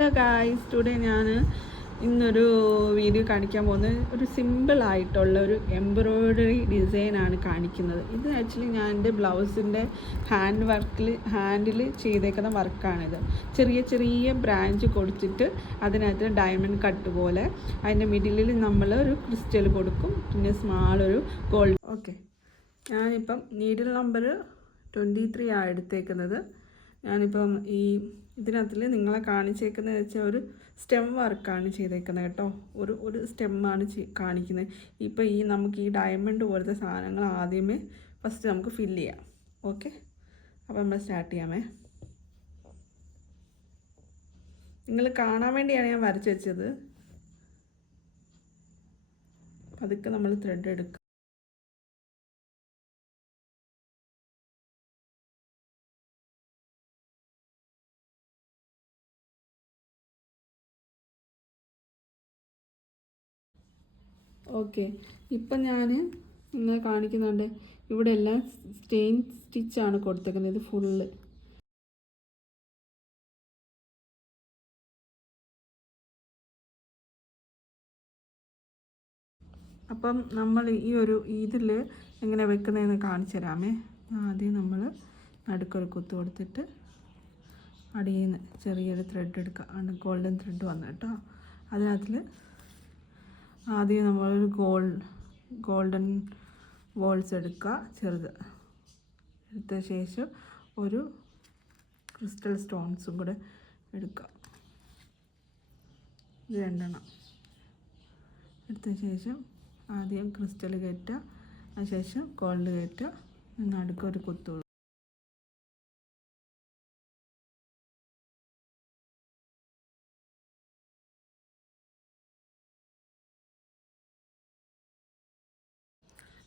Hello guys, today ഞാൻ ഇന്നൊരു video കാണിക്കാൻ പോകുന്നത് ഒരു സിമ്പിളായിട്ടുള്ള ഒരു എംബ്രോയ്ഡറി ഡിസൈനാണ് കാണിക്കുന്നത്. ഇത് ആക്ച്വലി ഞാൻ എൻ്റെ ബ്ലൗസിൻ്റെ ഹാൻഡിൽ ചെയ്തേക്കുന്ന വർക്കാണിത്. ചെറിയ ചെറിയ ബ്രാഞ്ച് കൊടുത്തിട്ട് അതിനകത്ത് ഡയമണ്ട് കട്ട് പോലെ അതിൻ്റെ മിഡിലിൽ നമ്മൾ ഒരു ക്രിസ്റ്റൽ കൊടുക്കും, പിന്നെ സ്മാളൊരു ഗോൾഡ്. ഓക്കെ, ഞാനിപ്പം നീഡിൽ നമ്പർ 23 ആണ് എടുത്തേക്കുന്നത്. ഞാനിപ്പം ഇതിനകത്തിൽ നിങ്ങളെ കാണിച്ചേക്കുന്നത് വെച്ചാൽ ഒരു സ്റ്റെം വർക്കാണ് ചെയ്തേക്കുന്നത് കേട്ടോ. ഒരു സ്റ്റെമ്മാണ് കാണിക്കുന്നത്. ഇപ്പോൾ നമുക്ക് ഈ ഡയമണ്ട് പോലത്തെ സാധനങ്ങൾ ആദ്യമേ ഫസ്റ്റ് നമുക്ക് ഫില്ല് ചെയ്യാം. ഓക്കെ, അപ്പോൾ നമ്മൾ സ്റ്റാർട്ട് ചെയ്യാമേ. നിങ്ങൾ കാണാൻ വേണ്ടിയാണ് ഞാൻ വരച്ച് വെച്ചത്. പതുക്കെ നമ്മൾ ത്രെഡ് എടുക്കുക. ഓക്കെ, ഇപ്പം ഞാൻ നിങ്ങളെ കാണിക്കുന്നുണ്ട്. ഇവിടെ എല്ലാം സ്റ്റെയിൻ സ്റ്റിച്ചാണ് കൊടുത്തേക്കുന്നത്, ഇത് ഫുള്ള്. അപ്പം നമ്മൾ ഇതിൽ എങ്ങനെ വെക്കുന്നതെന്ന് കാണിച്ചു തരാമേ. ആദ്യം നമ്മൾ നടുക്കൊരു കുത്ത് കൊടുത്തിട്ട് അടിയിൽ നിന്ന് ചെറിയൊരു ത്രെഡ് എടുക്കുക. ഗോൾഡൻ ത്രെഡ് വന്നു കേട്ടോ. അതിനകത്തിൽ ആദ്യം നമ്മളൊരു ഗോൾഡൻ ബോൾസ് എടുക്കുക, ചെറുത്. എടുത്ത ശേഷം ഒരു ക്രിസ്റ്റൽ സ്റ്റോൺസും കൂടെ എടുക്കുക. ഇത് 2 എണ്ണം എടുത്ത ശേഷം ആദ്യം ക്രിസ്റ്റൽ കയറ്റുക, അതിനുശേഷം ഗോൾഡ് കയറ്റുക, നടുക്കൊരു കുത്തു.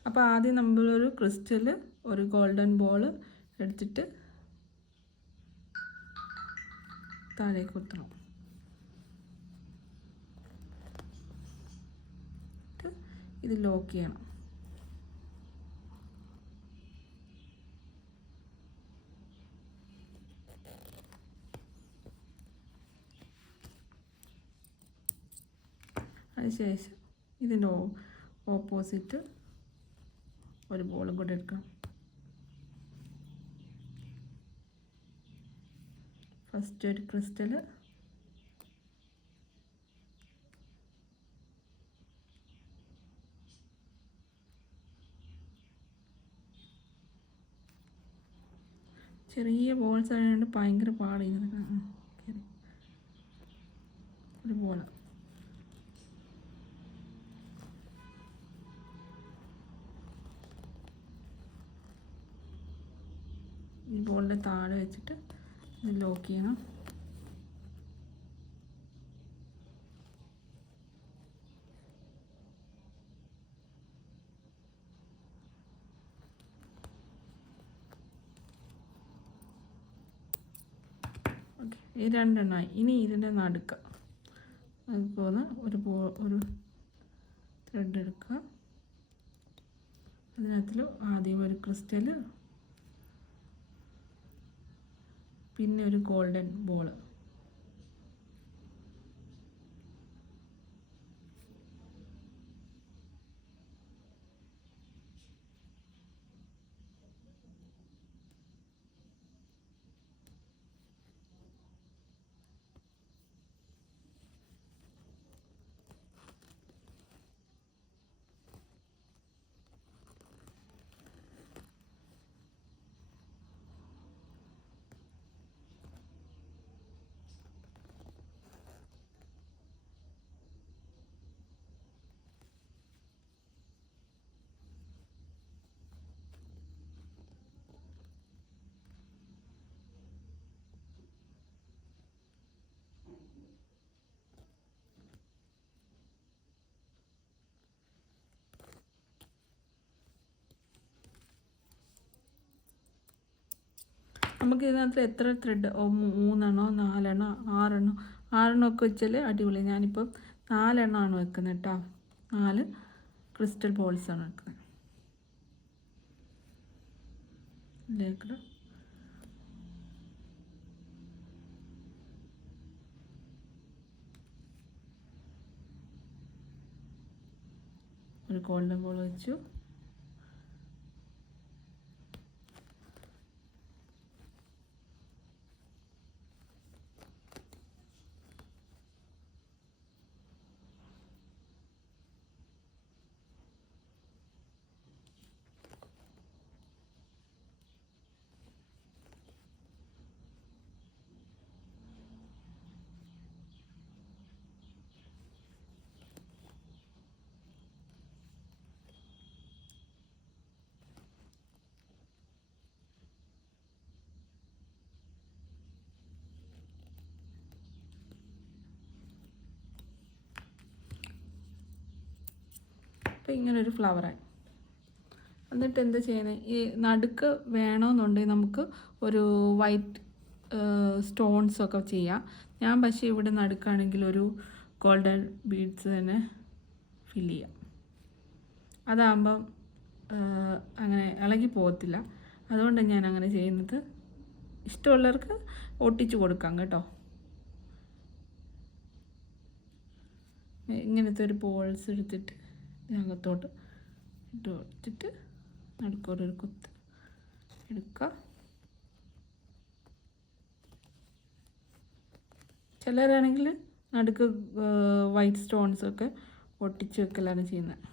അപ്പോൾ ആദ്യം നമ്മളൊരു ക്രിസ്റ്റൽ, ഒരു ഗോൾഡൻ ബോൾ എടുത്തിട്ട് താഴേക്ക് കുത്തണം. ഇത് ലോക്ക് ചെയ്യണം. അതിനുശേഷം ഇതിൻ്റെ ഓപ്പോസിറ്റ് ഒരു ബോളും കൂടെ എടുക്കണം. ഫസ്റ്റ് ഒരു ക്രിസ്റ്റൽ, ചെറിയ ബോൾസ് ആയതുകൊണ്ട് ഭയങ്കര പാടില്ല. ഒരു ബോള്, ഈ ബോളിൻ്റെ താഴെ വെച്ചിട്ട് ഇത് ലോക്ക് ചെയ്യണം. ഓക്കെ, ഈ 2 എണ്ണമായി. ഇനി ഇതിൻ്റെ നടുക്ക് അതുപോലെ ഒരു ത്രെഡ് എടുക്കുക. അതിനകത്തിൽ ആദ്യം ഒരു ക്രിസ്റ്റൽ, പിന്നെ ഒരു ഗോൾഡൻ ബോൾ. നമുക്ക് ഇതിനകത്ത് എത്ര ത്രെഡ്, 3 എണ്ണോ 4 എണ്ണോ 6 എണ്ണോ 6 എണ്ണം ഒക്കെ വെച്ചാൽ അടിപൊളി. ഞാനിപ്പം 4 എണ്ണമാണ് വെക്കുന്നത് കേട്ടോ. 4 ക്രിസ്റ്റൽ ബോൾസാണ് വെക്കുന്നത്. ഇതിലേക്ക് 1 ഒരു ഗോൾഡൻ ബോൾ വെച്ചു. അപ്പോൾ ഇങ്ങനൊരു ഫ്ലവറായി. എന്നിട്ട് എന്താ ചെയ്യുന്നത്, ഈ നടുക്ക് വേണമെന്നുണ്ടെങ്കിൽ നമുക്ക് ഒരു വൈറ്റ് സ്റ്റോൺസൊക്കെ ചെയ്യാം. ഞാൻ പക്ഷേ ഇവിടെ നടുക്കാണെങ്കിൽ ഒരു ഗോൾഡൻ ബീഡ്സ് തന്നെ ഫില്ല് ചെയ്യാം. അതാകുമ്പം അങ്ങനെ ഇളകി പോകത്തില്ല. അതുകൊണ്ടാണ് ഞാൻ അങ്ങനെ ചെയ്യുന്നത്. ഇഷ്ടമുള്ളവർക്ക് ഒട്ടിച്ച് കൊടുക്കാം കേട്ടോ. ഇങ്ങനത്തെ ഒരു ബോൾസ് എടുത്തിട്ട് ഇതിനകത്തോട്ട് ഇട്ട് കൊടുത്തിട്ട് നടുക്കൊരു കുത്ത് എടുക്കുക. ചിലരാണെങ്കിൽ നടുക്ക് വൈറ്റ് സ്റ്റോൺസൊക്കെ ഒട്ടിച്ച് വെക്കലാണ് ചെയ്യുന്നത്.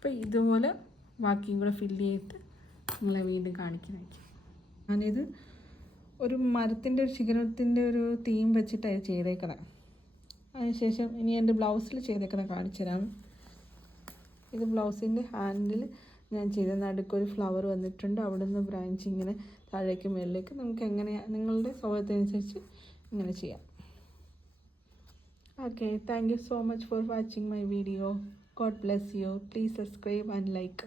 അപ്പോൾ ഇതുപോലെ ബാക്കിയും കൂടെ ഫില്ല് ചെയ്തിട്ട് നിങ്ങളെ വീണ്ടും കാണിക്കുന്നതായിരിക്കും. ഞാനിത് ഒരു മരത്തിൻ്റെ ഒരു ശിഖരത്തിൻ്റെ ഒരു തീം വെച്ചിട്ടാണ് ചെയ്തേക്കണം. അതിനുശേഷം ഇനി എൻ്റെ ബ്ലൗസിൽ ചെയ്തേക്കണം കാണിച്ചു തരാം. ഇത് ബ്ലൗസിൻ്റെ ഹാൻഡിൽ ഞാൻ ചെയ്ത നടുക്കൊരു ഫ്ലവർ വന്നിട്ടുണ്ട്. അവിടെ നിന്ന് ബ്രാഞ്ച് ഇങ്ങനെ താഴേക്ക് മുകളിലേക്ക് നമുക്ക് എങ്ങനെയാണ് നിങ്ങളുടെ സൗകര്യത്തിനനുസരിച്ച് ഇങ്ങനെ ചെയ്യാം. Okay, thank you so much for watching my video. God bless you. Please subscribe and like.